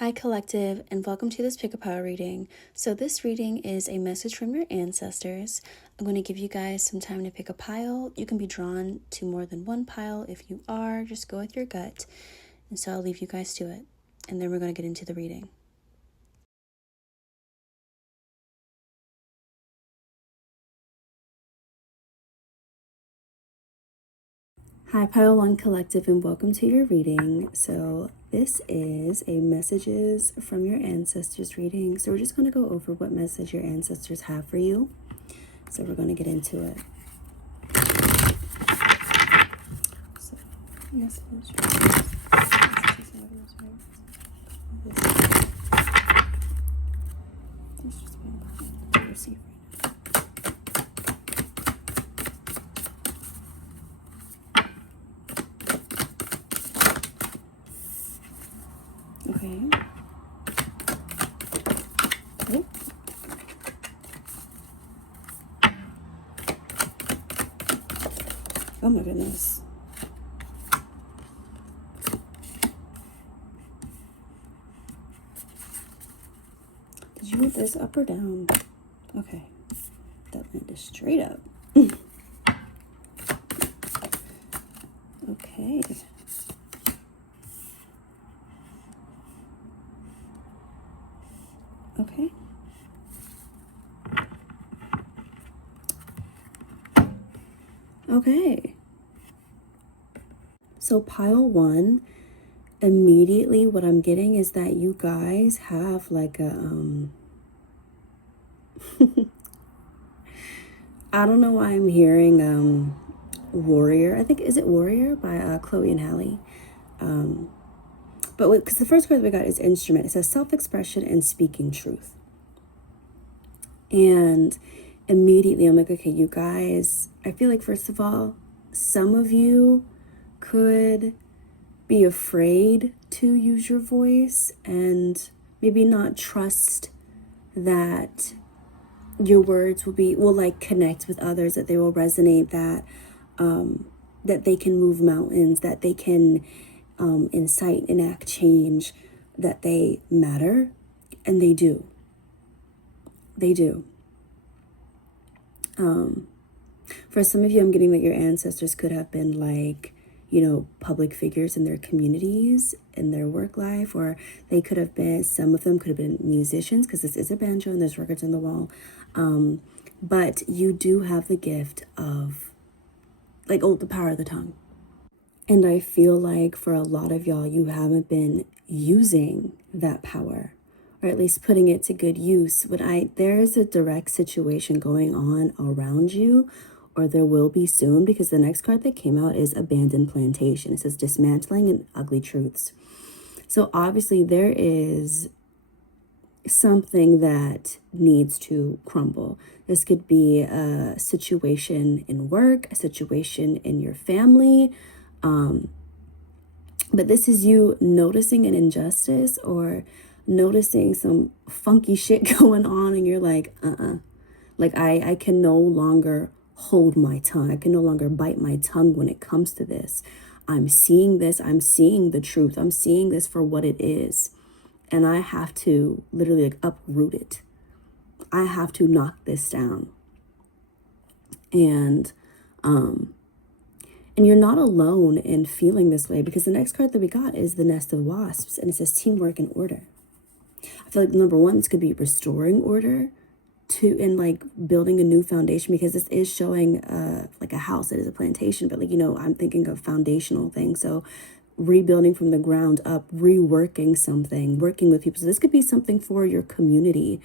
Hi Collective, and welcome to this Pick a Pile reading. So this reading is a message from your ancestors. I'm going to give you guys some time to pick a pile. You can be drawn to more than one pile. If you are, just go with your gut. And so I'll leave you guys to it. And then we're going to get into the reading. Hi Pile 1 Collective, and welcome to your reading. So this is a messages from your ancestors reading. So we're just going to go over what message your ancestors have for you. So we're going to get into it. So, messages receive right now. Okay. Oh. Oh my goodness. Did you move this up or down? Okay. That landed straight up. Okay. Okay. Okay. So pile 1, immediately what I'm getting is that you guys have like a I don't know why I'm hearing Warrior. I think, is it Warrior by Chloe and Halle? But because the first card we got is Instrument. It says self-expression and speaking truth. And immediately I'm like, okay, you guys, I feel like first of all, some of you could be afraid to use your voice and maybe not trust that your words will like connect with others, that they will resonate, that that they can move mountains, that they can incite, enact change, that they matter. And they do. They do. For some of you, I'm getting that your ancestors could have been like, you know, public figures in their communities, in their work life, or they could have been, some of them could have been musicians, because this is a banjo and there's records on the wall. But you do have the gift of like, the power of the tongue. And I feel like for a lot of y'all, you haven't been using that power, or at least putting it to good use. There is a direct situation going on around you, or there will be soon, because the next card that came out is Abandoned Plantation. It says Dismantling and Ugly Truths. So obviously there is something that needs to crumble. This could be a situation in work, a situation in your family, but this is you noticing an injustice or noticing some funky shit going on, and you're like, like I can no longer hold my tongue. I can no longer bite my tongue when it comes to this. I'm seeing this. I'm seeing the truth. I'm seeing this for what it is. And I have to literally like uproot it. I have to knock this down. And you're not alone in feeling this way, because the next card that we got is the Nest of Wasps, and it says Teamwork and Order. I feel like number one, this could be restoring order and like building a new foundation, because this is showing like a house. It is a plantation, but like, you know, I'm thinking of foundational things. So rebuilding from the ground up, reworking something, working with people. So this could be something for your community.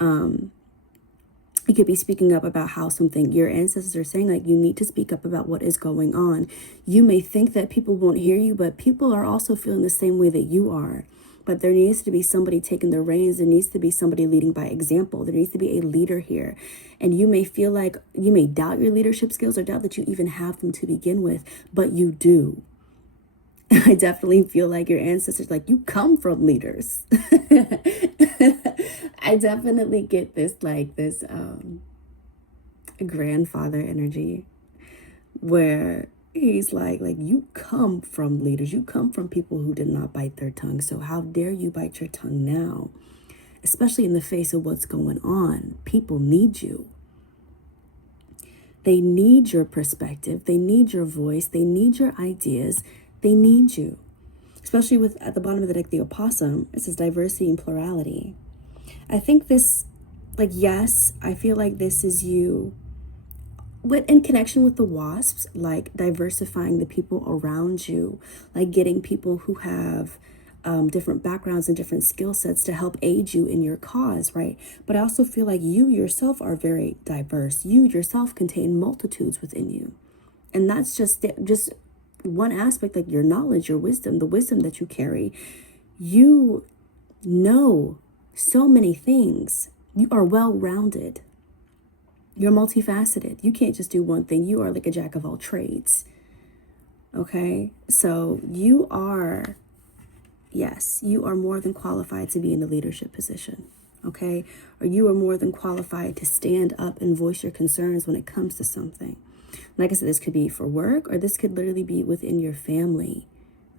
You could be speaking up about how something, your ancestors are saying, like, you need to speak up about what is going on. You may think that people won't hear you, but people are also feeling the same way that you are. But there needs to be somebody taking the reins. There needs to be somebody leading by example. There needs to be a leader here. And you may feel like you may doubt your leadership skills, or doubt that you even have them to begin with, but you do. I definitely feel like your ancestors, like, you come from leaders. I definitely get this, like, grandfather energy, where He's like you come from leaders. You come from people who did not bite their tongue. So how dare you bite your tongue now? Especially in the face of what's going on. People need you. They need your perspective. They need your voice. They need your ideas. They need you. Especially with, at the bottom of the deck, the opossum, it says diversity and plurality. I think this, like, yes, I feel like this is you in connection with the wasps, like diversifying the people around you, like getting people who have different backgrounds and different skill sets to help aid you in your cause, right? But I also feel like you yourself are very diverse. You yourself contain multitudes within you. And that's just one aspect, like your knowledge, your wisdom, the wisdom that you carry. You know so many things. You are well-rounded. You're multifaceted. You can't just do one thing. You are like a jack of all trades. Okay? So you are, yes, you are more than qualified to be in the leadership position. Okay? Or you are more than qualified to stand up and voice your concerns when it comes to something. Like I said, this could be for work, or this could literally be within your family.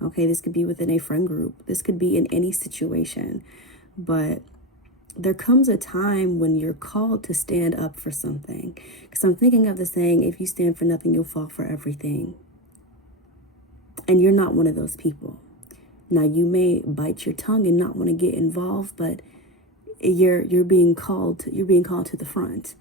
Okay? This could be within a friend group. This could be in any situation. But there comes a time when you're called to stand up for something. Because I'm thinking of the saying, if you stand for nothing, you'll fall for everything. And you're not one of those people. Now, you may bite your tongue and not want to get involved, but you're being called to the front.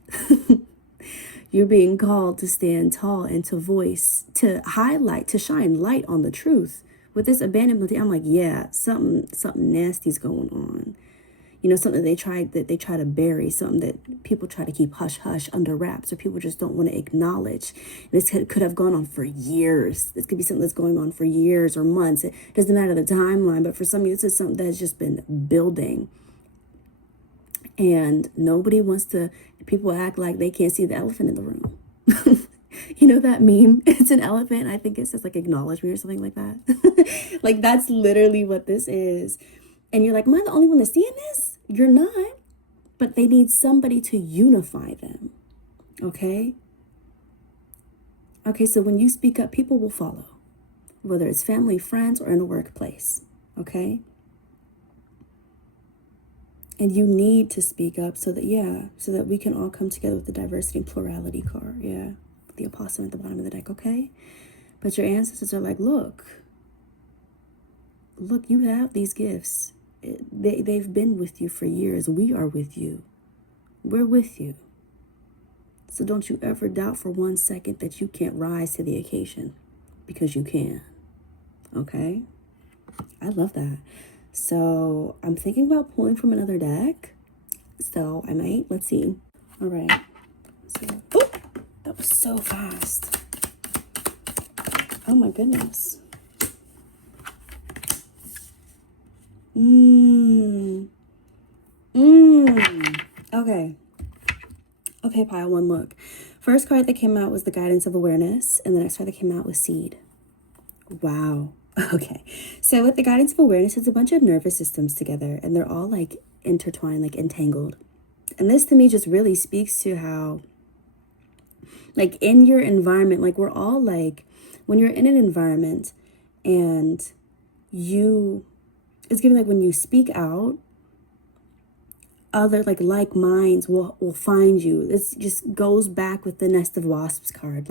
You're being called to stand tall and to voice, to highlight, to shine light on the truth. With this abandonment, I'm like, yeah, something nasty's going on. You know, something they try to bury, something that people try to keep hush hush under wraps, or people just don't want to acknowledge. This could have gone on for years. This could be something that's going on for years or months. It doesn't matter the timeline, but for some of you, this is something that's just been building. And nobody wants to, people act like they can't see the elephant in the room. You know that meme? It's an elephant. I think it says like acknowledge me or something like that. Like that's literally what this is. And you're like, am I the only one that's seeing this? You're not. But they need somebody to unify them. Okay? Okay, so when you speak up, people will follow. Whether it's family, friends, or in a workplace. Okay? And you need to speak up so that we can all come together with the diversity and plurality card. Yeah. The opossum at the bottom of the deck, okay? But your ancestors are like, look, you have these gifts. They've been with you for years. We are with you. We're with you. So don't you ever doubt for 1 second that you can't rise to the occasion, because you can. Okay? I love that. So I'm thinking about pulling from another deck. So I might. Let's see. All right. So, oh, that was so fast. Oh my goodness. Okay. Okay, pile one, look. First card that came out was the guidance of awareness, and the next card that came out was seed. Wow. Okay. So with the guidance of awareness, it's a bunch of nervous systems together, and they're all like intertwined, like entangled. And this to me just really speaks to how, like in your environment, like we're all like, when you're in an environment and it's given like when you speak out, other like minds will find you. This just goes back with the Nest of Wasps card.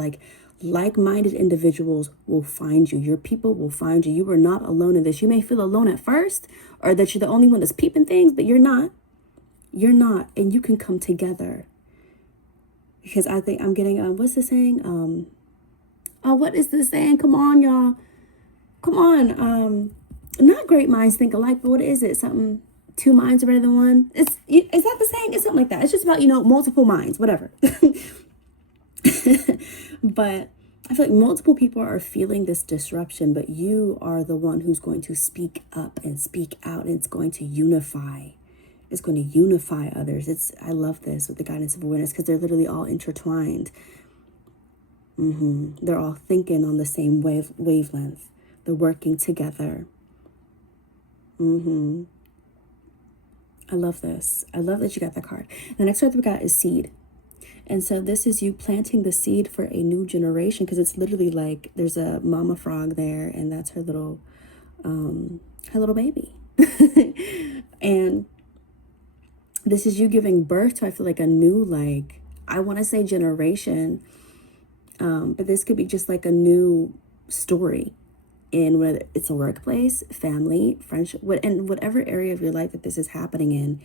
Like-minded individuals will find you. Your people will find you. You are not alone in this. You may feel alone at first, or that you're the only one that's peeping things, but you're not. You're not, and you can come together. Because I think I'm getting what's the saying? What is the saying? Come on, y'all. Come on. Not great minds think alike, but what is it? Something. Two minds are better than one. Is that the saying? It's something like that. It's just about, multiple minds, whatever. But I feel like multiple people are feeling this disruption, but you are the one who's going to speak up and speak out, and it's going to unify. It's going to unify others. I love this with the guidance of awareness, because they're literally all intertwined. They're all thinking on the same wavelength. They're working together. I love this. I love that you got that card. The next card that we got is seed. And so this is you planting the seed for a new generation, because it's literally like there's a mama frog there, and that's her little baby. And this is you giving birth to, I feel like, a new, like, I want to say generation, but this could be just like a new story in whether it's a workplace, family, friendship, and whatever area of your life that this is happening in.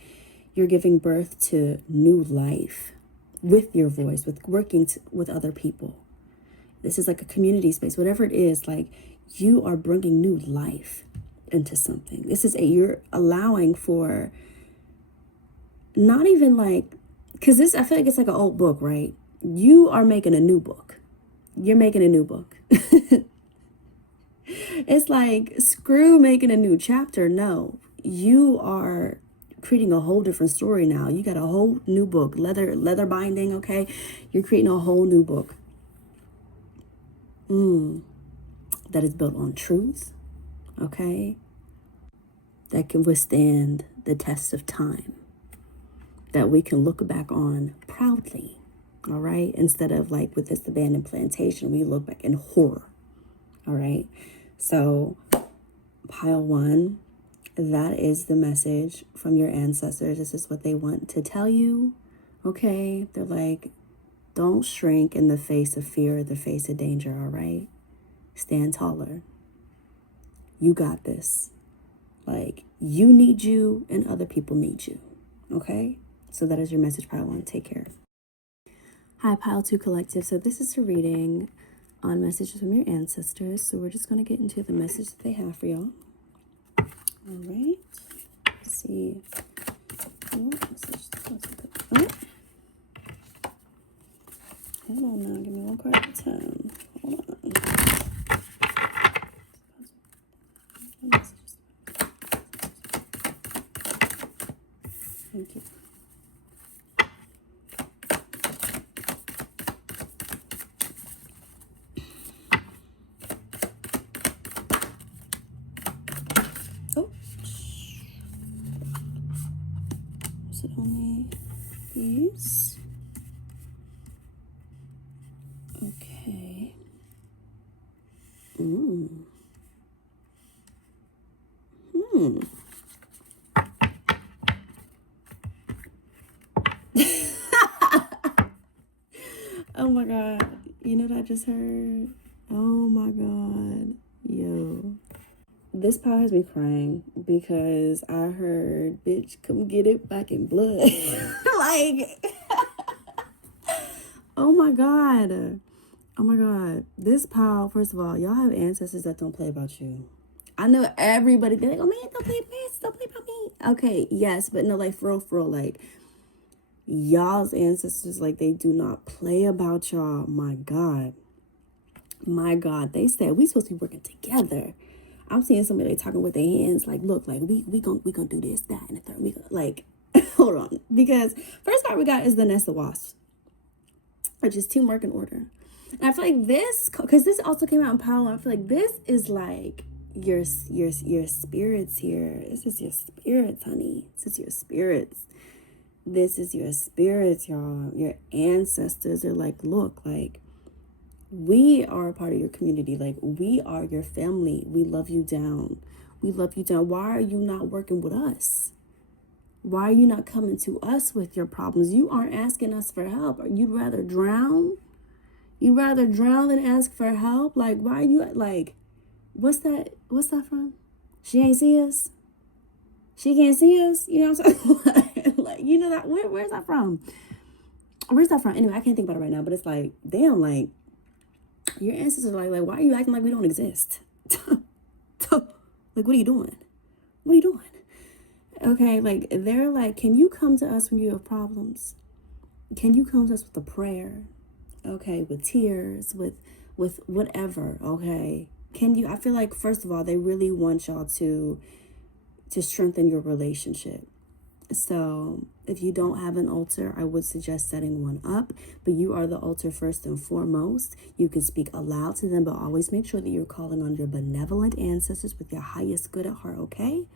You're giving birth to new life with your voice, with working with other people. This is like a community space, whatever it is, like you are bringing new life into something. This is you're allowing for, not even like, because this, I feel like it's like an old book, right? You are making a new book. You're making a new book. It's like, screw making a new chapter. No, you are creating a whole different story now. You got a whole new book, leather binding, okay? You're creating a whole new book. That is built on truth, okay? That can withstand the test of time. That we can look back on proudly, all right? Instead of like with this abandoned plantation, we look back in horror, all right? So pile 1, that is the message from your ancestors. This is what they want to tell you, okay? They're like, don't shrink in the face of fear or the face of danger, all right? Stand taller. You got this. Like, you need you and other people need you, okay? So that is your message, pile 1. Take care. Hi, pile 2 collective. So this is a reading on messages from your ancestors. So we're just going to get into the message that they have for y'all. All right. Let's see. What message? Oh. Hold on now. Give me one card at a time. Hold on. Thank you. Oh. Is it only these? Okay. Oh my God. You know what I just heard? Oh my God. Yo. This pile has me crying because I heard, bitch, come get it back in blood. Like, oh my God. Oh my God. This pile, first of all, y'all have ancestors that don't play about you. I know everybody be like, oh man, don't play about me. Okay, yes, but no, like, for real, like, y'all's ancestors, like, they do not play about y'all. My God. They said we supposed to be working together. I'm seeing somebody like talking with their hands, like, look, like, we gonna do this, that, and the third. We gonna, like, hold on, because first part we got is the nest of wasps, which is teamwork and order. And I feel like this, because this also came out in pile 1, I feel like this is like your spirits here. This is your spirits, honey. This is your spirits. This is your spirits, y'all. Your ancestors are like, look, like, we are a part of your community. Like, we are your family. We love you down. We love you down. Why are you not working with us? Why are you not coming to us with your problems? You aren't asking us for help. You'd rather drown? You'd rather drown than ask for help? Like, why are you, like, what's that from? She ain't see us? She can't see us? You know what I'm saying? Like, you know that, where's that from? Where's that from? Anyway, I can't think about it right now, but it's like, damn, like, your ancestors are like, why are you acting like we don't exist? Like, what are you doing? What are you doing? Okay, like, they're like, can you come to us when you have problems? Can you come to us with a prayer? Okay, with tears, with whatever, okay? Can you, I feel like, first of all, they really want y'all to strengthen your relationship. So if you don't have an altar, I would suggest setting one up, but you are the altar first and foremost. You can speak aloud to them, but always make sure that you're calling on your benevolent ancestors with your highest good at heart, okay?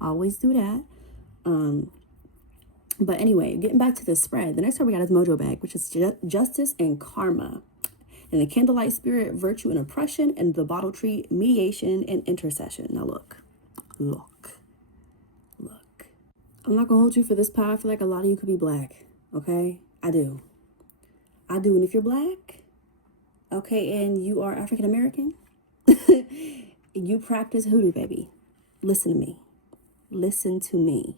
Always do that. But anyway, getting back to the spread, the next card we got is Mojo Bag, which is justice and karma. And the candlelight spirit, virtue and oppression, and the bottle tree, mediation and intercession. Now look. I'm not gonna hold you for this power. I feel like a lot of you could be black. Okay? I do. And if you're black, okay, and you are African American, you practice hoodoo, baby. Listen to me.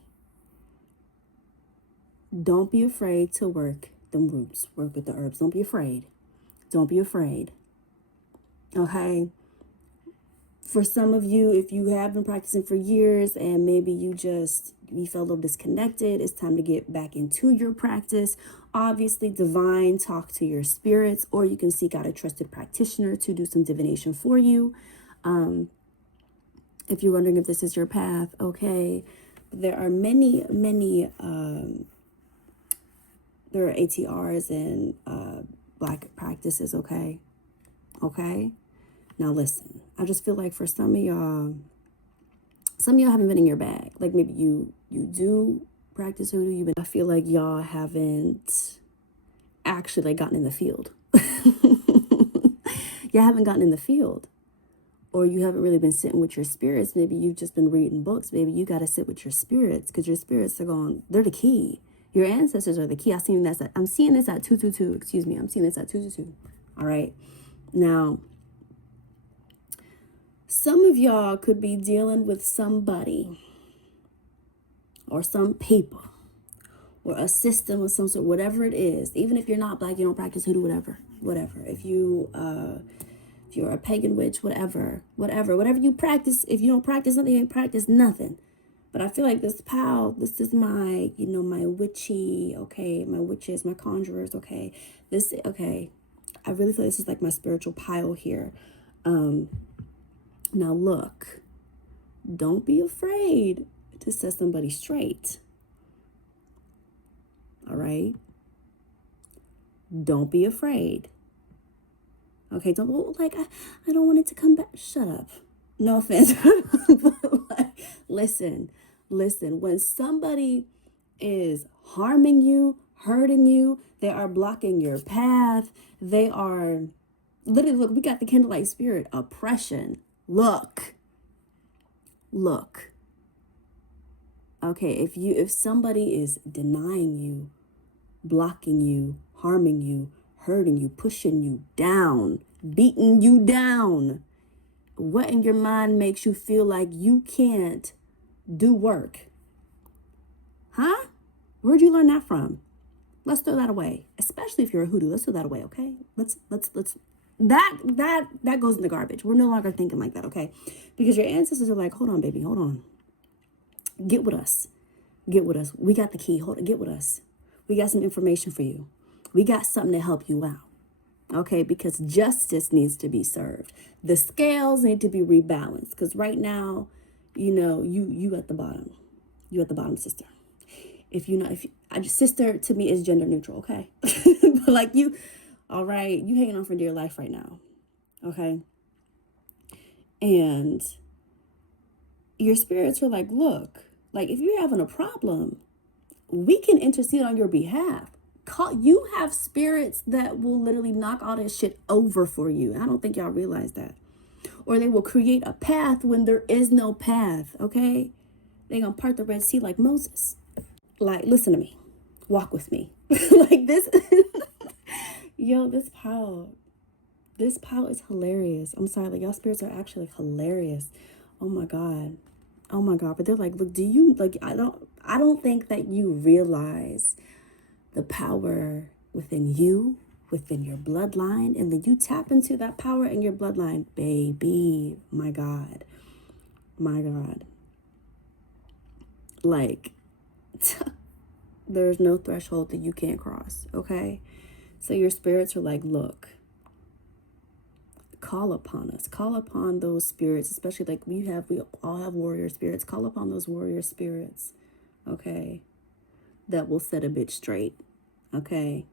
Don't be afraid to work them roots. Work with the herbs. Don't be afraid. Okay? For some of you, if you have been practicing for years and maybe you felt a little disconnected, it's time to get back into your practice. Obviously, divine, talk to your spirits, or you can seek out a trusted practitioner to do some divination for you. If you're wondering if this is your path, okay, there are many, there are ATRs and black practices, okay? Now listen, I just feel like for some of y'all haven't been in your bag. Like maybe you do practice hoodoo, I feel like y'all haven't actually like gotten in the field. Y'all haven't gotten in the field. Or you haven't really been sitting with your spirits. Maybe you've just been reading books. Maybe you got to sit with your spirits because your spirits are they're the key. Your ancestors are the key. I'm seeing this at 222. Excuse me. I'm seeing this at 222. All right. Now, some of y'all could be dealing with somebody or some people or a system of some sort, whatever it is. Even if you're not black, you don't practice hoodoo, whatever. If you're a pagan witch, whatever you practice, if you don't practice nothing, you ain't practice nothing. But I feel like this is my, my witchy, okay, my witches, my conjurers, okay. I really feel this is like my spiritual pile here. Now look, don't be afraid to set somebody straight. All right? Don't be afraid. Okay, don't like I don't want it to come back. Shut up. No offense. Listen. When somebody is harming you, hurting you, they are blocking your path. They are literally, look, we got the candlelight spirit, oppression. Look. Okay, if somebody is denying you, blocking you, harming you, hurting you, pushing you down, beating you down, what in your mind makes you feel like you can't do work? Huh? Where'd you learn that from? Let's throw that away. Especially if you're a hoodoo. Let's throw that away, okay? Let's that goes in the garbage. We're no longer thinking like that, okay? Because your ancestors are like, hold on, baby, hold on. Get with us. We got the key. Hold on, get with us. We got some information for you. We got something to help you out. Okay, because justice needs to be served. The scales need to be rebalanced. Because right now, you at the bottom. You at the bottom, sister. Sister to me is gender neutral, okay? But like you, all right, you hanging on for dear life right now. Okay. And your spirits are like, look, like if you're having a problem, we can intercede on your behalf. You have spirits that will literally knock all this shit over for you. I don't think y'all realize that. Or they will create a path when there is no path, okay? They're going to part the Red Sea like Moses. Like, listen to me. Walk with me. Like this. Yo, this pile is hilarious. I'm sorry, like y'all spirits are actually hilarious. Oh my God. But they're like, look, do you, like, I don't think that you realize the power within you, within your bloodline, and then you tap into that power in your bloodline, baby. My God. Like, there's no threshold that you can't cross, okay? So your spirits are like, look, call upon us. Call upon those spirits, especially like we all have warrior spirits. Call upon those warrior spirits, okay? That will set a bitch straight, okay?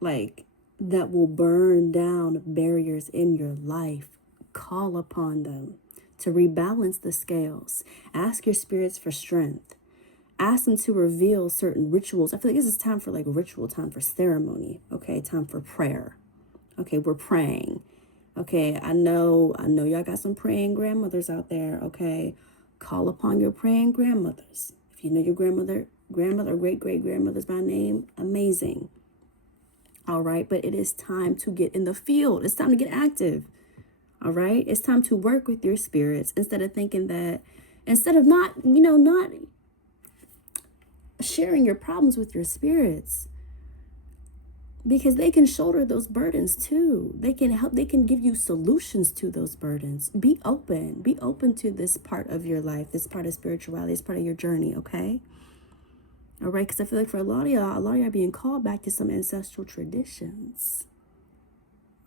Like, that will burn down barriers in your life. Call upon them to rebalance the scales. Ask your spirits for strength. Ask them to reveal certain rituals. I feel like this is time for like ritual, time for ceremony. Okay, time for prayer. Okay, we're praying. Okay, I know y'all got some praying grandmothers out there. Okay, call upon your praying grandmothers. If you know your grandmother, great grandmothers by name, amazing. All right, but it is time to get in the field. It's time to get active. All right, it's time to work with your spirits instead of not sharing your problems with your spirits, because they can shoulder those burdens too. They can give you solutions to those burdens. Be open to this part of your life, this part of spirituality, this part of your journey. Okay. All right. Because I feel like for a lot of y'all are being called back to some ancestral traditions.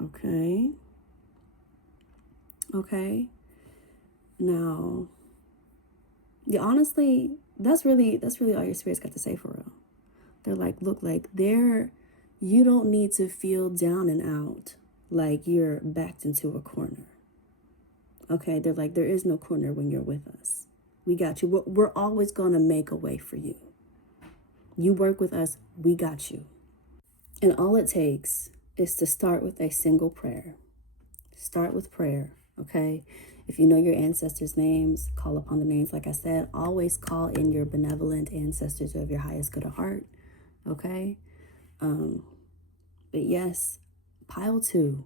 Okay. Okay. Now, yeah, honestly, that's really all your spirits got to say for real. They're like, look, like you don't need to feel down and out like you're backed into a corner. Okay, they're like, there is no corner when you're with us. We got you. We're always going to make a way for you. You work with us, we got you. And all it takes is to start with a single prayer. Start with prayer, okay? If you know your ancestors' names, call upon the names. Like I said, always call in your benevolent ancestors who have your highest good of heart, okay? But yes, pile two.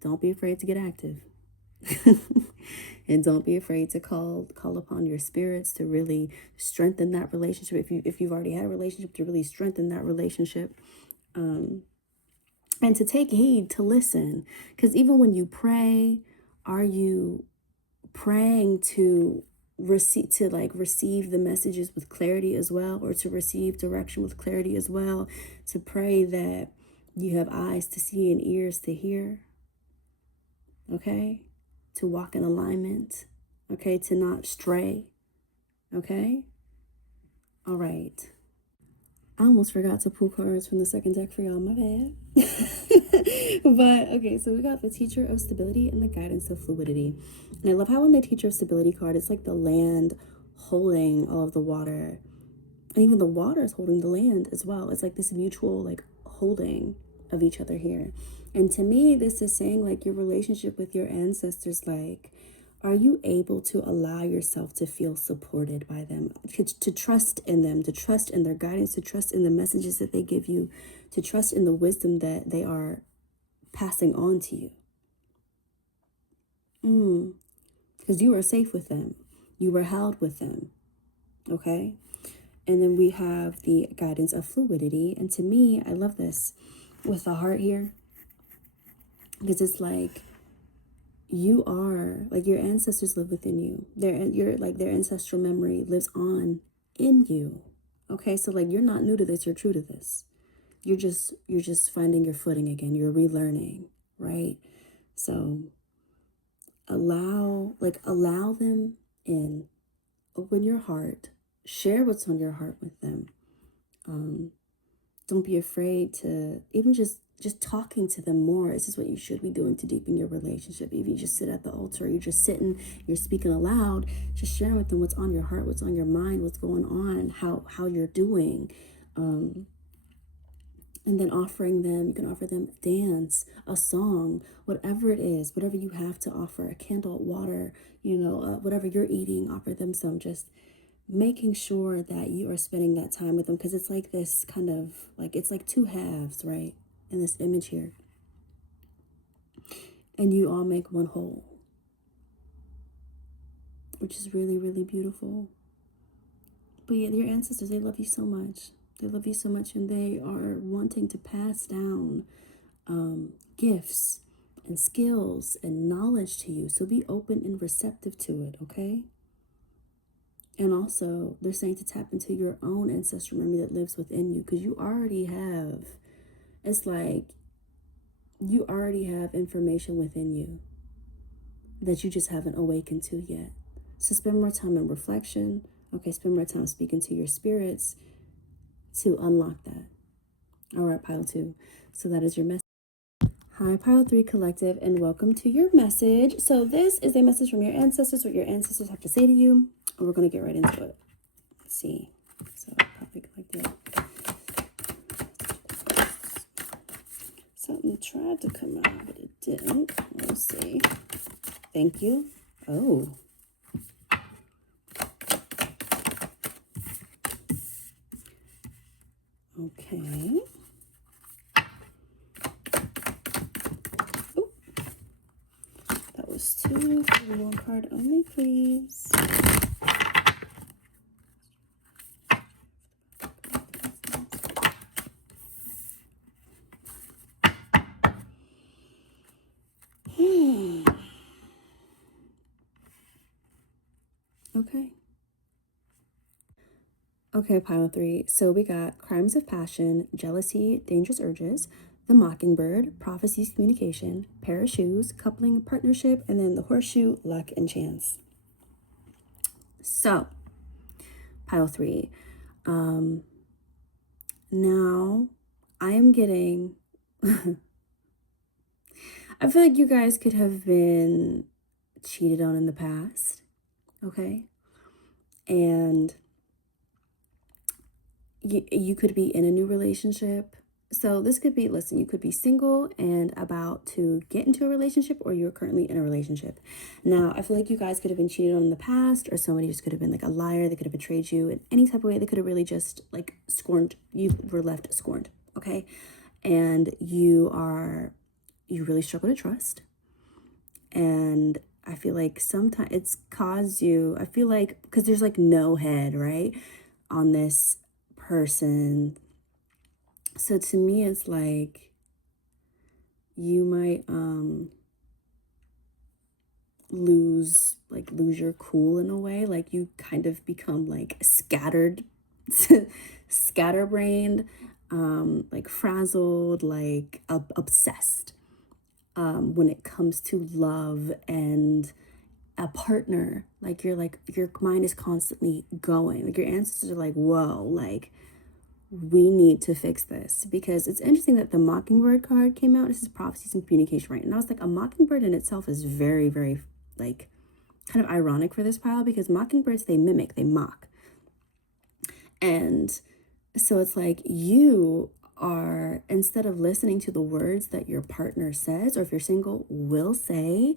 Don't be afraid to get active. And don't be afraid to call upon your spirits to really strengthen that relationship. If you've already had a relationship, to really strengthen that relationship. And to take heed, to listen. Because even when you pray, are you praying to receive the messages with clarity as well, or to receive direction with clarity as well, to pray that you have eyes to see and ears to hear, okay, to walk in alignment, okay, to not stray, okay? All right. I almost forgot to pull cards from the second deck for y'all, my bad. But okay, so we got the Teacher of Stability and the Guidance of Fluidity. And I love how when the Teacher of Stability card, it's like the land holding all of the water. And even the water is holding the land as well. It's like this mutual like holding of each other here. And to me, this is saying like your relationship with your ancestors, like, are you able to allow yourself to feel supported by them, to trust in them, to trust in their guidance, to trust in the messages that they give you, to trust in the wisdom that they are passing on to you? Because you are safe with them. You were held with them. Okay? And then we have the guidance of fluidity. And to me, I love this with the heart here, because it's like, you are like, your ancestors live within you. Their ancestral memory lives on in you. Okay, so like, you're not new to this, you're true to this. You're just finding your footing again. You're relearning, right? So allow them in. Open your heart. Share what's on your heart with them. Don't be afraid to even just talking to them more. This is what you should be doing to deepen your relationship. If you just sit at the altar, you're just sitting, you're speaking aloud, just sharing with them what's on your heart, what's on your mind, what's going on, how you're doing. And then you can offer them a dance, a song, whatever it is, whatever you have to offer, a candle, water, whatever you're eating, offer them some, just making sure that you are spending that time with them. Because it's like this kind of like, it's like two halves, right? In this image here. And you all make one whole, which is really, really beautiful. But yeah, your ancestors, they love you so much. They love you so much, and they are wanting to pass down gifts and skills and knowledge to you. So be open and receptive to it, okay? And also, they're saying to tap into your own ancestral memory that lives within you, because you already have, it's like, you already have information within you that you just haven't awakened to yet. So spend more time in reflection, okay? Spend more time speaking to your spirits to unlock that. All right, pile 2. So that is your message. Hi, pile 3 collective, and welcome to your message. So this is a message from your ancestors, what your ancestors have to say to you. we're going to get right into it. Let's see. So probably like that. Something tried to come out, but it didn't. We'll see. Thank you. Oh. Okay. Oh. That was 2. One card only, please. Okay. Okay, pile 3. So we got crimes of passion, jealousy, dangerous urges, the mockingbird, prophecies, communication, pair of shoes, coupling, partnership, and then the horseshoe, luck, and chance. So, pile 3. Now I am getting, I feel like you guys could have been cheated on in the past, okay? And you could be in a new relationship. So this could be, listen, you could be single and about to get into a relationship, or you're currently in a relationship. Now, I feel like you guys could have been cheated on in the past, or somebody just could have been like a liar. They could have betrayed you in any type of way. They could have really just like scorned, you were left scorned, okay? And you really struggle to trust. And I feel like sometimes it's caused you, I feel like, because there's like no head, right, on this person. So to me, it's like you might lose your cool in a way. Like you kind of become like scatterbrained, like frazzled, like obsessed when it comes to love and a partner. Like your mind is constantly going. Like your ancestors are like, whoa, like we need to fix this. Because it's interesting that the mockingbird card came out. This is prophecies and communication, right? And I was like, a mockingbird in itself is very, very like kind of ironic for this pile, because mockingbirds, they mimic, they mock. And so it's like you are, instead of listening to the words that your partner says, or if you're single, will say,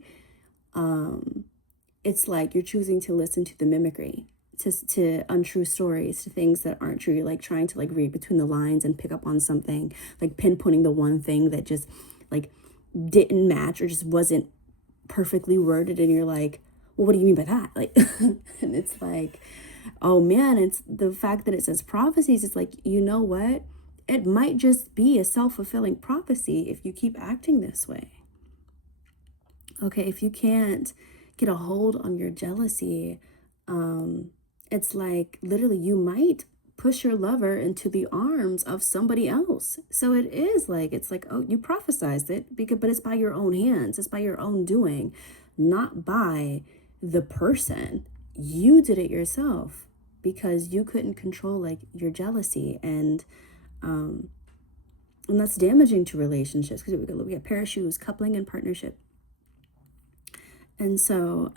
it's like you're choosing to listen to the mimicry, to untrue stories, to things that aren't true. You're like trying to like read between the lines and pick up on something, like pinpointing the one thing that just like didn't match or just wasn't perfectly worded. And you're like, well, what do you mean by that? Like, and it's like, oh man, it's the fact that it says prophecies. It's like, you know what? It might just be a self-fulfilling prophecy if you keep acting this way. Okay, if you can't get a hold on your jealousy, it's like literally you might push your lover into the arms of somebody else. So it is like, it's like, oh, you prophesized it, but it's by your own hands. It's by your own doing, not by the person. You did it yourself because you couldn't control like your jealousy, and that's damaging to relationships, because we got pair of shoes, coupling, and partnership. And so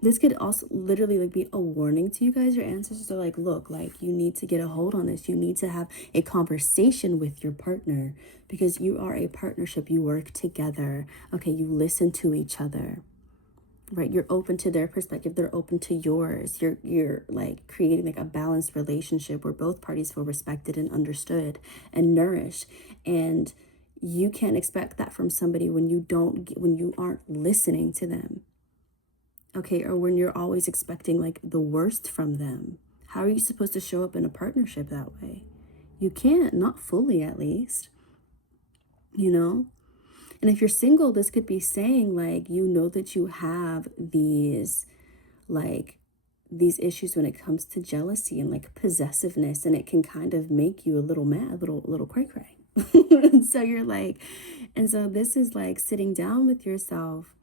this could also literally like be a warning to you guys. Your ancestors are like, look, like you need to get a hold on this. You need to have a conversation with your partner, because you are a partnership. You work together. Okay, you listen to each other, right? You're open to their perspective. They're open to yours. You're like creating like a balanced relationship where both parties feel respected and understood and nourished. And you can't expect that from somebody when you aren't listening to them. Okay, or when you're always expecting like the worst from them. How are you supposed to show up in a partnership that way? You can't, not fully at least, you know? And if you're single, this could be saying like, you know that you have these issues when it comes to jealousy and like possessiveness, and it can kind of make you a little mad, little cray cray. So you're like, and so this is like sitting down with yourself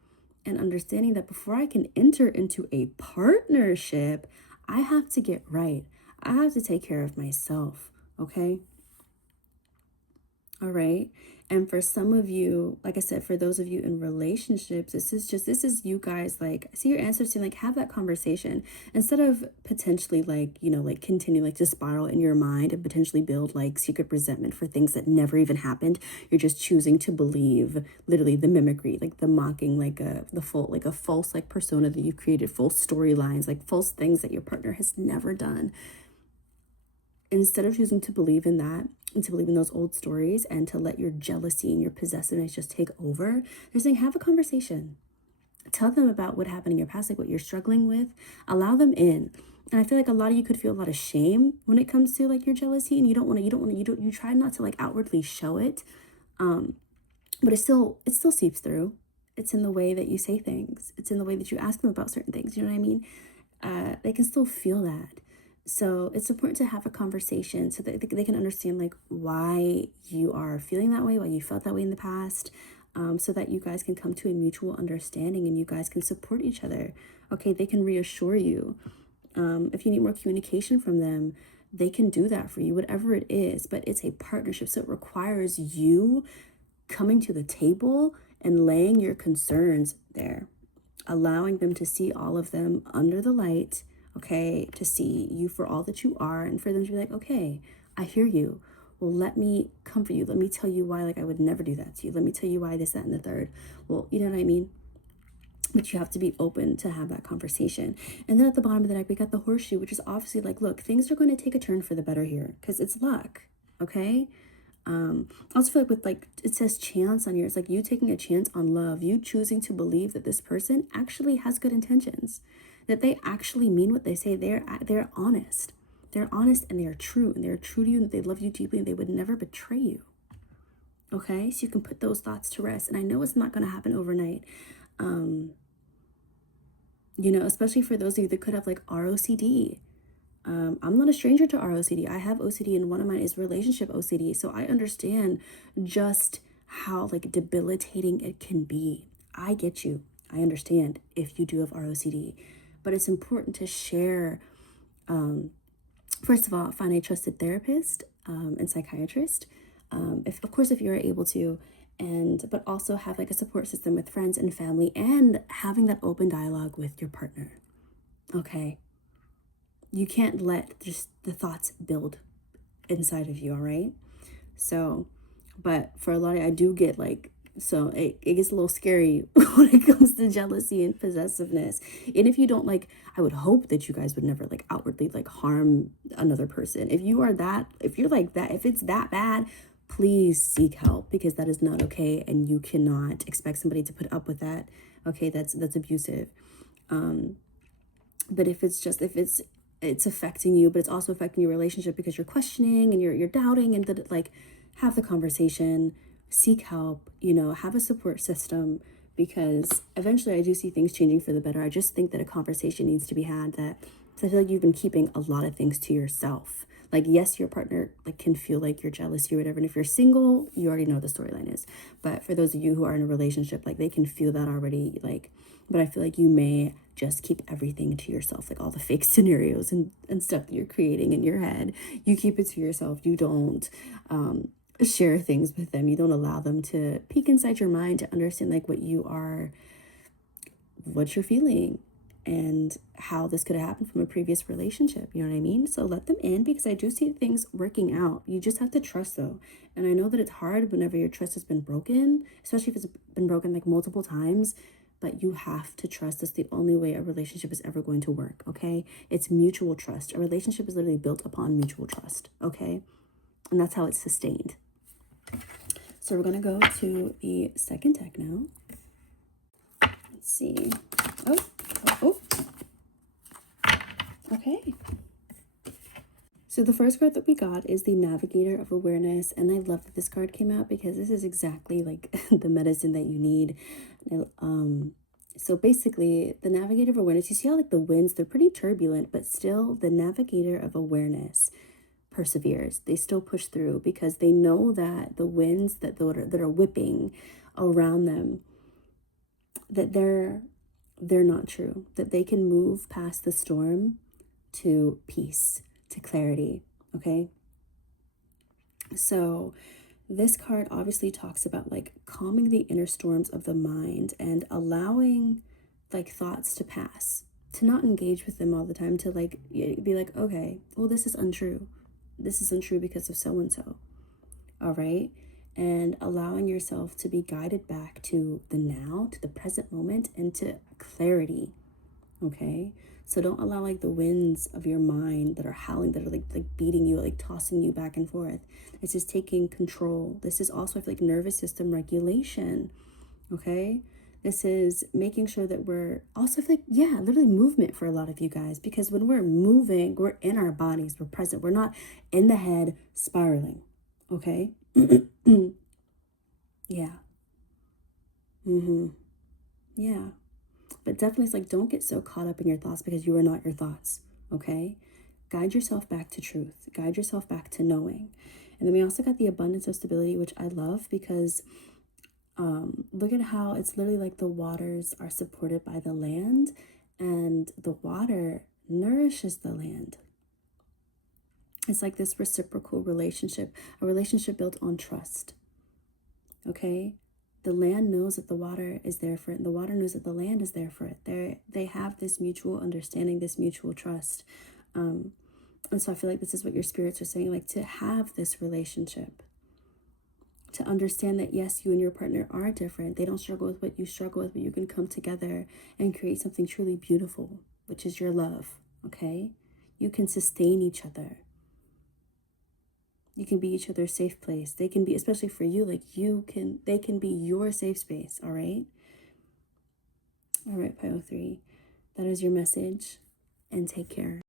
and understanding that before I can enter into a partnership, I have to get right. I have to take care of myself. Okay. All right. And for some of you, like I said, for those of you in relationships, this is you guys, like, I see your answers saying, like, have that conversation instead of potentially, like, you know, like continue like to spiral in your mind and potentially build like secret resentment for things that never even happened. You're just choosing to believe literally the mimicry, like the mocking, like a false like persona that you've created, false storylines, like false things that your partner has never done. Instead of choosing to believe in that and to believe in those old stories and to let your jealousy and your possessiveness just take over, they're saying have a conversation. Tell them about what happened in your past, like what you're struggling with. Allow them in. And I feel like a lot of you could feel a lot of shame when it comes to like your jealousy, and you try not to like outwardly show it. But it still seeps through. It's in the way that you say things. It's in the way that you ask them about certain things. You know what I mean? They can still feel that. So it's important to have a conversation so that they can understand like why you are feeling that way, why you felt that way in the past, so that you guys can come to a mutual understanding and you guys can support each other. Okay, they can reassure you. If you need more communication from them, they can do that for you, whatever it is. But it's a partnership, so it requires you coming to the table and laying your concerns there, allowing them to see all of them under the light, okay, to see you for all that you are, and for them to be like, okay, I hear you. Well, let me comfort you. Let me tell you why, like, I would never do that to you. Let me tell you why this, that, and the third. Well, you know what I mean? But you have to be open to have that conversation. And then at the bottom of the deck, we got the horseshoe, which is obviously like, look, things are going to take a turn for the better here because it's luck, okay? I also feel like with like it says chance on yours, like you taking a chance on love, you choosing to believe that this person actually has good intentions, that they actually mean what they say. They're honest. They're honest and they're true, and they're true to you, and that they love you deeply and they would never betray you. Okay, so you can put those thoughts to rest. And I know it's not going to happen overnight. You know, especially for those of you that could have like ROCD. I'm not a stranger to ROCD. I have OCD, and one of mine is relationship OCD. So I understand just how like debilitating it can be. I get you. I understand if you do have ROCD, but it's important to share. First of all, find a trusted therapist and psychiatrist. If of course if you're able to, and but also have like a support system with friends and family, and having that open dialogue with your partner. Okay. You can't let just the thoughts build inside of you, all right? So, but for a lot of, I do get like, so it gets a little scary when it comes to jealousy and possessiveness. And if you don't like, I would hope that you guys would never like outwardly like harm another person. If you are that, if you're like that, if it's that bad, please seek help, because that is not okay. And you cannot expect somebody to put up with that. Okay, that's abusive. But if it's affecting you, but it's also affecting your relationship because you're questioning and you're doubting, and that like have the conversation, seek help, you know, have a support system, because eventually I do see things changing for the better. I just think that a conversation needs to be had, that I feel like you've been keeping a lot of things to yourself. Like, yes, your partner like can feel like you're jealous or whatever. And if you're single, you already know the storyline is. But for those of you who are in a relationship, like they can feel that already. Like, but I feel like you may just keep everything to yourself, like all the fake scenarios and stuff that you're creating in your head. You keep it to yourself. You don't share things with them. You don't allow them to peek inside your mind to understand like what you're feeling and how this could have happened from a previous relationship. You know what I mean? So let them in, because I do see things working out. You just have to trust though. And I know that it's hard whenever your trust has been broken, especially if it's been broken like multiple times, but you have to trust. That's the only way a relationship is ever going to work, okay? It's mutual trust. A relationship is literally built upon mutual trust, okay? And that's how it's sustained. So we're going to go to the second deck now. Let's see. Oh. Okay. So the first card that we got is the Navigator of Awareness. And I love that this card came out, because this is exactly like the medicine that you need. So basically, the Navigator of Awareness, you see how like the winds, they're pretty turbulent, but still the Navigator of Awareness perseveres. They still push through, because they know that the winds that are whipping around them, that they're not true, that they can move past the storm to peace, to clarity. Okay. So This card obviously talks about like calming the inner storms of the mind and allowing like thoughts to pass, to not engage with them all the time, to like be like, okay, well, this is untrue. This is untrue because of so and so. All right. And allowing yourself to be guided back to the now, to the present moment, and to clarity. Okay. So don't allow like the winds of your mind that are howling, that are like beating you, like tossing you back and forth. This is taking control. This is also, I feel like, nervous system regulation. Okay. This is making sure that we're also, I feel like, yeah, literally movement for a lot of you guys, because when we're moving, we're in our bodies, we're present, we're not in the head spiraling. Okay. Yeah. Yeah. But definitely, it's like, don't get so caught up in your thoughts, because you are not your thoughts. Okay. Guide yourself back to truth. Guide yourself back to knowing. And then we also got the abundance of stability, which I love, because look at how it's literally like the waters are supported by the land, and the water nourishes the land. It's like this reciprocal relationship, a relationship built on trust. Okay. The land knows that the water is there for it, and the water knows that the land is there for it. They have this mutual understanding, this mutual trust. And so I feel like this is what your spirits are saying, like, to have this relationship, to understand that yes, you and your partner are different. They don't struggle with what you struggle with, but you can come together and create something truly beautiful, which is your love. Okay. You can sustain each other. You can be each other's safe place. They can be, especially for you, like they can be your safe space. All right. All right, Pile 3. That is your message, and take care.